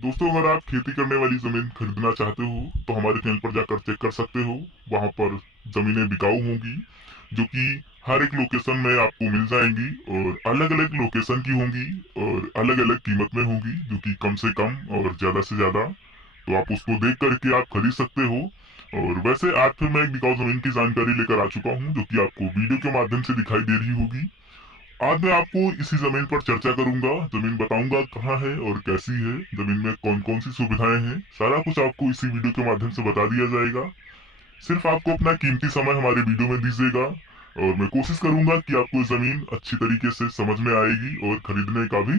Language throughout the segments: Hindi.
दोस्तों, अगर आप खेती करने वाली जमीन खरीदना चाहते हो तो हमारे चैनल पर जाकर चेक कर सकते हो। वहां पर जमीनें बिकाऊ होंगी जो कि हर एक लोकेशन में आपको मिल जाएंगी और अलग अलग लोकेशन की होंगी और अलग अलग कीमत में होंगी, जो कि कम से कम और ज्यादा से ज्यादा। तो आप उसको देख करके आप खरीद सकते हो। और वैसे आज फिर मैं एक बिकाऊ जमीन की जानकारी लेकर आ चुका हूँ, जो कि आपको वीडियो के माध्यम से दिखाई दे रही होगी। आज मैं आपको इसी जमीन पर चर्चा करूंगा, जमीन बताऊंगा कहाँ है और कैसी है, जमीन में कौन कौन सी सुविधाएं हैं, सारा कुछ आपको इसी वीडियो के माध्यम से बता दिया जाएगा। सिर्फ आपको अपना कीमती समय हमारे वीडियो में दीजिएगा और मैं कोशिश करूंगा कि आपको जमीन अच्छी तरीके से समझ में आएगी और खरीदने का भी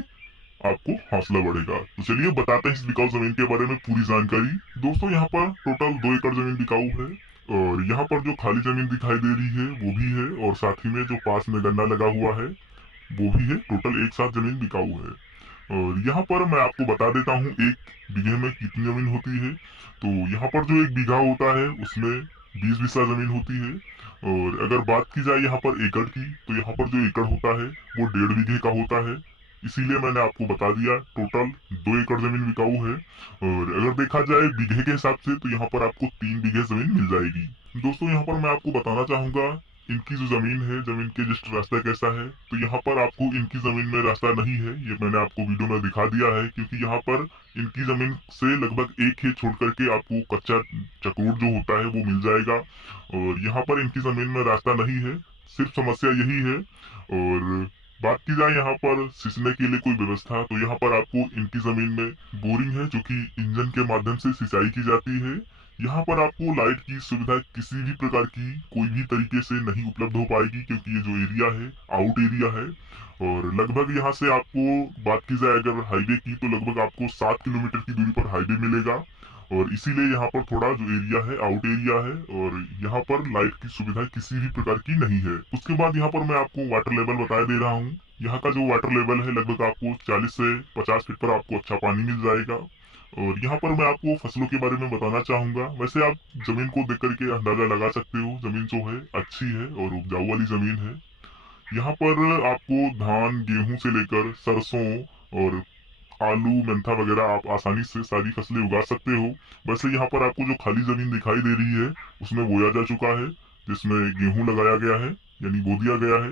आपको हौसला बढ़ेगा। तो चलिए बताते हैं इस बिकाऊ जमीन के बारे में पूरी जानकारी। दोस्तों, यहाँ पर टोटल 2 एकड़ जमीन बिकाऊ है और यहाँ पर जो खाली जमीन दिखाई दे रही है वो भी है, और साथ ही में जो पास में गन्ना लगा हुआ है वो भी है। टोटल एक साथ जमीन बिकाऊ है। और यहाँ पर मैं आपको बता देता हूँ एक बीघे में कितनी जमीन होती है। तो यहाँ पर जो एक बीघा होता है उसमें 20 बिस्सा जमीन होती है। और अगर बात की जाए यहाँ पर एकड़ की, तो यहाँ पर जो एकड़ होता है वो 1.5 बीघे का होता है। इसीलिए मैंने आपको बता दिया टोटल 2 एकड़ जमीन बिकाऊ है। और अगर देखा जाए बीघे के हिसाब से तो यहाँ पर आपको 3 बीघे जमीन मिल जाएगी। दोस्तों, यहाँ पर मैं आपको बताना चाहूंगा इनकी जो जमीन है, जमीन के जस्ट रास्ता कैसा है। तो यहाँ पर आपको इनकी जमीन में रास्ता नहीं है, ये मैंने आपको वीडियो में दिखा दिया है, क्योंकि यहाँ पर इनकी जमीन से लगभग एक खेत छोड़ करके आपको कच्चा चक्रोट जो होता है वो मिल जाएगा। और यहाँ पर इनकी जमीन में रास्ता नहीं है, सिर्फ समस्या यही है। और बात की जाए यहाँ पर सिंचने के लिए कोई व्यवस्था, तो यहाँ पर आपको इनकी जमीन में बोरिंग है जो कि इंजन के माध्यम से सिंचाई की जाती है। यहाँ पर आपको लाइट की सुविधा किसी भी प्रकार की कोई भी तरीके से नहीं उपलब्ध हो पाएगी, क्योंकि ये जो एरिया है आउट एरिया है। और लगभग यहाँ से आपको बात की जाए अगर हाईवे की, तो लगभग आपको 7 किलोमीटर की दूरी पर हाईवे मिलेगा। और इसीलिए यहाँ पर थोड़ा जो एरिया है आउट एरिया है और यहाँ पर लाइट की सुविधा किसी भी प्रकार की नहीं है। उसके बाद यहाँ पर मैं आपको वाटर लेवल बता दे रहा हूँ। यहाँ का जो वाटर लेवल है लगभग आपको 40 से 50 फीट पर आपको अच्छा पानी मिल जाएगा। और यहाँ पर मैं आपको फसलों के बारे में बताना चाहूंगा। वैसे आप जमीन को देख करके अंदाजा लगा सकते हो, जमीन जो है अच्छी है और उपजाऊ वाली जमीन है। यहाँ पर आपको धान गेहूं से लेकर सरसों और आलू मेंथा वगैरह आप आसानी से सारी फसलें उगा सकते हो। वैसे यहाँ पर आपको जो खाली जमीन दिखाई दे रही है उसमें बोया जा चुका है, जिसमें गेहूं लगाया गया है, यानी बो दिया गया है।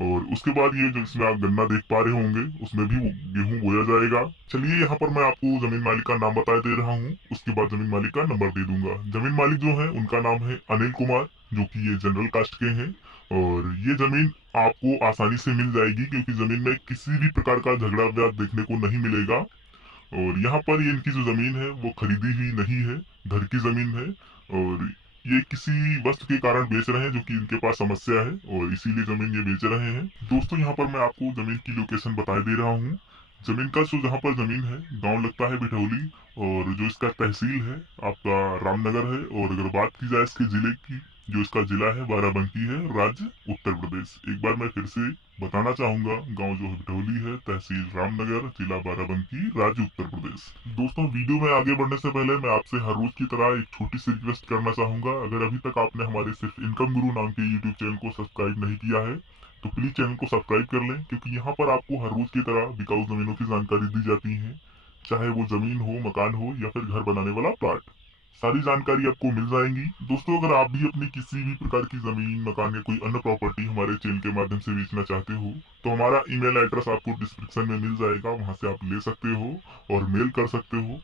और उसके बाद ये जो इसमें आप गन्ना देख पा रहे होंगे उसमें भी गेहूं बोया जाएगा। चलिए यहाँ पर मैं आपको जमीन मालिक का नाम बता दे रहा हूँ, उसके बाद जमीन मालिक का नंबर दे दूंगा। जमीन मालिक जो है उनका नाम है अनिल कुमार, जो कि ये जनरल कास्ट के हैं। और ये जमीन आपको आसानी से मिल जाएगी, क्योंकि जमीन में किसी भी प्रकार का झगड़ा व्याज देखने को नहीं मिलेगा। और यहाँ पर ये इनकी जो जमीन है वो खरीदी हुई नहीं है, घर की जमीन है। और ये किसी वस्तु के कारण बेच रहे हैं जो कि इनके पास समस्या है, और इसीलिए जमीन ये बेच रहे हैं। दोस्तों, यहाँ पर मैं आपको जमीन की लोकेशन बता दे रहा हूँ। जमीन का जो जहाँ पर जमीन है गांव लगता है बिठौली, और जो इसका तहसील है आपका रामनगर है। और अगर बात की जाए इसके जिले की, जो इसका जिला है बाराबंकी है, राज्य उत्तर प्रदेश। एक बार मैं फिर से बताना चाहूंगा, गांव जो है बिठौली है, तहसील रामनगर, जिला बाराबंकी, राज्य उत्तर प्रदेश। दोस्तों, वीडियो में आगे बढ़ने से पहले मैं आपसे हर रोज की तरह एक छोटी सी रिक्वेस्ट करना चाहूंगा। अगर अभी तक आपने हमारे सिर्फ इनकम गुरु नाम के यूट्यूब चैनल को सब्सक्राइब नहीं किया है तो प्लीज चैनल को सब्सक्राइब कर लें, क्योंकि यहाँ पर आपको हर रोज की तरह बिकाऊ जमीनों की जानकारी दी जाती है, चाहे वो जमीन हो, मकान हो या फिर घर बनाने वाला प्लॉट। सारी जानकारी आपको मिल जाएंगी। दोस्तों, अगर आप भी अपनी किसी भी प्रकार की जमीन, मकान या कोई अन्य प्रॉपर्टी हमारे चैनल के माध्यम से बेचना चाहते हो तो हमारा ईमेल एड्रेस आपको डिस्क्रिप्शन में मिल जाएगा, वहां से आप ले सकते हो और मेल कर सकते हो।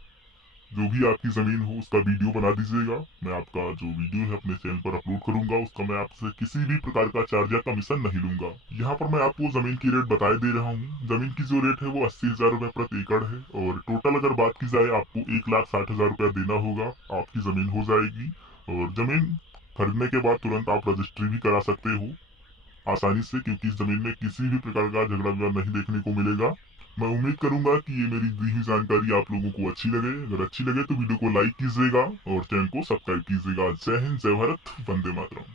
जो भी आपकी जमीन हो उसका वीडियो बना दीजिएगा। मैं आपका जो वीडियो है अपने चैनल पर अपलोड करूंगा, उसका मैं आपसे किसी भी प्रकार का चार्ज या कमीशन नहीं लूंगा। यहाँ पर मैं आपको जमीन की रेट बताए दे रहा हूँ। जमीन की जो रेट है वो 80,000 रुपए प्रति एकड़ है। और टोटल अगर बात की जाए आपको 1,60,000 रुपया देना होगा, आपकी जमीन हो जाएगी। और जमीन खरीदने के बाद तुरंत आप रजिस्ट्री भी करा सकते हो आसानी से, क्योंकि इस जमीन में किसी भी प्रकार का झगड़ा विवाद नहीं देखने को मिलेगा। मैं उम्मीद करूंगा कि ये मेरी दी हुई जानकारी आप लोगों को अच्छी लगे। अगर अच्छी लगे तो वीडियो को लाइक कीजिएगा और चैनल को सब्सक्राइब कीजिएगा। जय हिंद, जय भारत, वंदे मातरम।